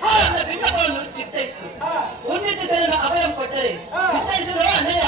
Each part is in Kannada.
ಬಿಂಬವನ್ನು ಚಿತ್ತೈಸು ಉನ್ನತ ಜನರ ಅಭಯಂ ಕೊಟ್ಟರೆ ಚಿತ್ತೈಸುವ ಅನಯ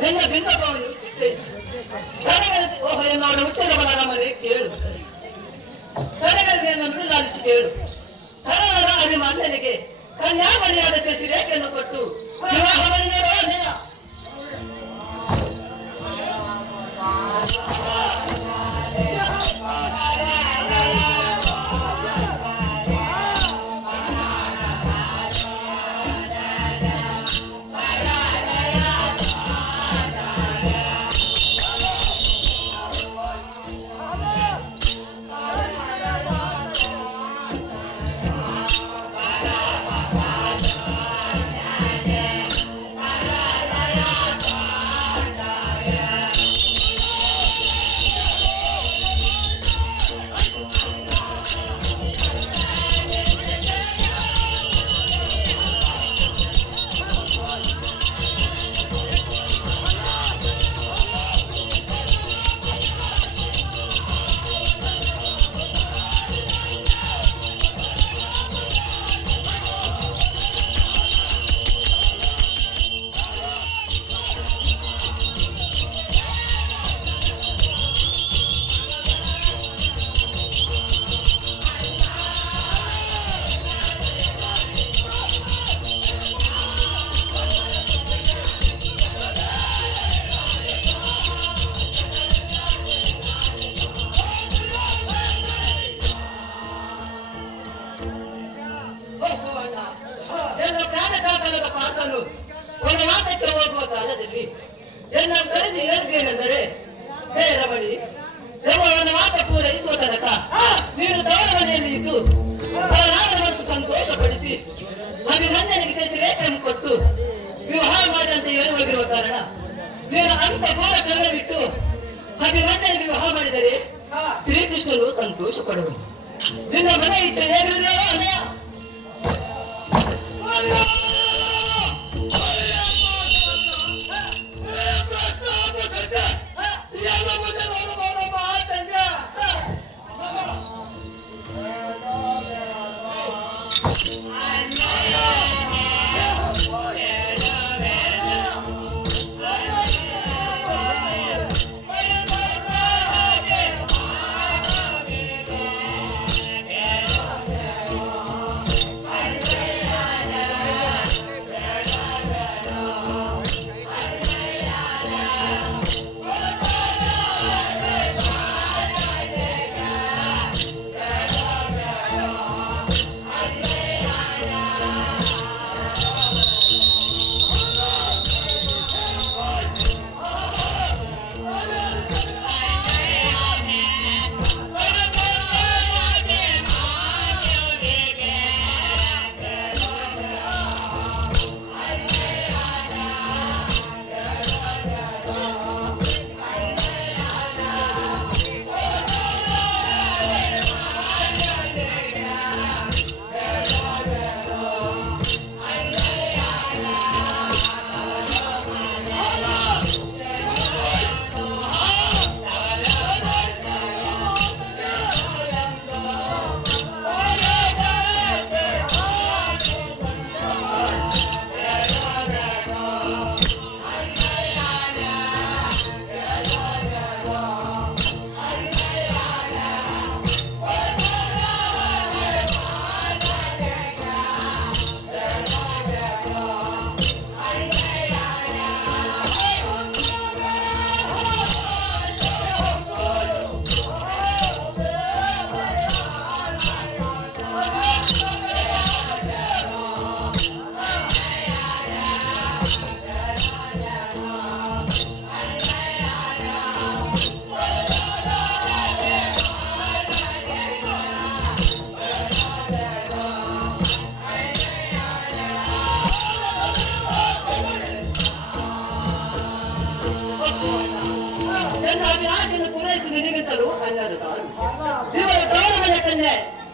ನನ್ನ ಬಿಂಬವನ್ನು ಚಿತ್ತೈಸು ಓಹೋ ಎನ್ನೋಡ ಹುಟ್ಟಿದ ಬಲರಾಮನೇ ಕೇಳು ಸಡಗರಿಗೆ ನುಡಿಲಾಲಿಸಿ ಕೇಳು ಸರಳರ ಅಭಿಮಾನ್ಯನಿಗೆ ಕನ್ಯಾಮಣಿಯಾದ ಸಿರೇಖೆಯನ್ನು ಕೊಟ್ಟು ವಿವಾಹವನ್ನೇ ವನವಾಸಕ್ಕೆ ಹೋಗುವ ಕಾಲದಲ್ಲಿ ಜನ ಕರೆಸಿ ಹೇಳಿದ್ದೇನೆಂದರೆ ಹೇ ರಮಣಿ ವನವಾಸ ಪೂರೈಸುವ ತನಕ ನೀನು ತವರ ಮನೆಯಲ್ಲಿ ಇದ್ದು ಮತ್ತು ಸಂತೋಷಪಡಿಸಿ ಅಭಿನಂದನೆಗೆ ರೇಖೆಯನ್ನು ಕೊಟ್ಟು ವಿವಾಹ ಮಾಡಿದಂತೆ ಹೋಗಿರುವ ಕಾರಣ ನೀನು ಅಂತ ಘೋರ ಕರ್ಣ ಬಿಟ್ಟು ಅಭಿನಂದನೆಗೆ ವಿವಾಹ ಮಾಡಿದರೆ ಶ್ರೀಕೃಷ್ಣನು ಸಂತೋಷ ಪಡುವನು ನಿನ್ನ ಮನೆ ಇಚ್ಛೆ ಹೇಗಿರುವುದೋ ಅನಯ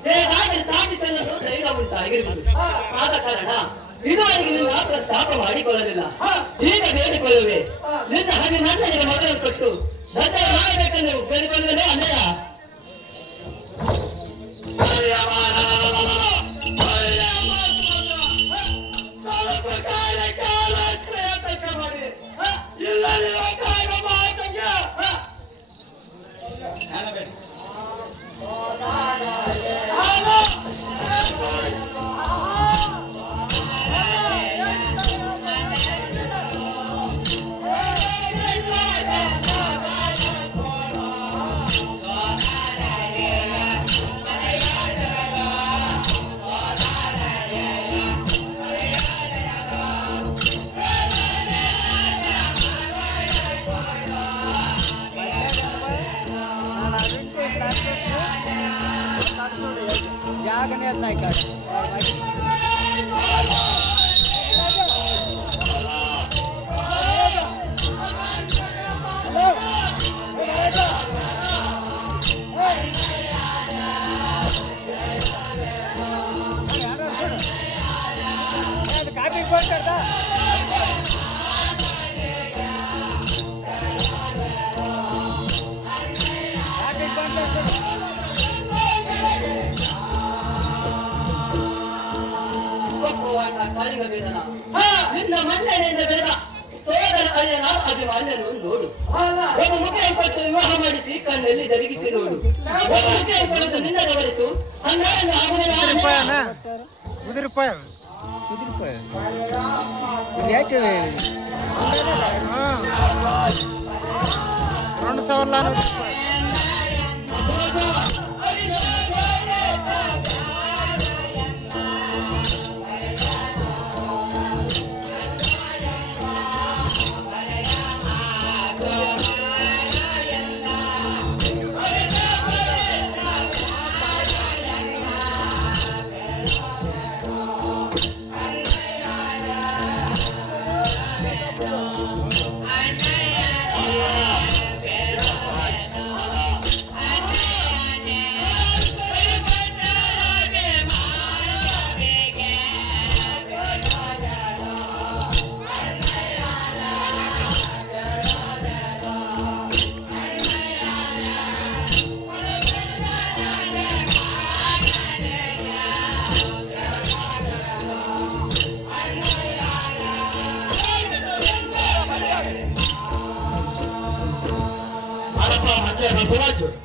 ಹೇಗಾದರೆ ಸ್ಥಾಪಿಸಲು ಧೈರ್ಯ ಉಂಟಾಗಿರುವುದು. ಆದ ಕಾರಣ ಇದುವರೆಗೆ ನಿನ್ನ ಪ್ರಸ್ತಾಪ ಮಾಡಿಕೊಳ್ಳಲಿಲ್ಲ. ಈಗ ಬೇಡಿಕೊಳ್ಳುವೆ, ನಿನ್ನ ಹನಿ ನನ್ನನಿಗೆ ಮಗನ ಕೊಟ್ಟು ದಸರಾ ಮಾಡಬೇಕೆಂದು ಕೇಳಿಕೊಳ್ಳುವುದೇ ಅನ್ಯಾಯ. जागने नाही का काटिंग पण करता ಕಾಳಿಂಗ ವೇದನ ನಿನ್ನ ಮಣ್ಣೆಯಿಂದ ಬೆಳೆದ ಸೋದರ ಅಳಿಯನಾದ ಅಭಿಮಾನ್ಯನು ನೋಡು. ಒಂದು ಮುಖ ಕೊಟ್ಟು ವಿವಾಹ ಮಾಡಿಸಿ ಕಣ್ಣಲ್ಲಿ ಜರುಗಿಸಿ ನೋಡು. ಒಂದು ಮುಖ ಕೊಡುವುದು ನಿನ್ನದ ಹೊರತು ಹನ್ನೆರಡು ಆಗುವುದಿಲ್ಲ. Apa,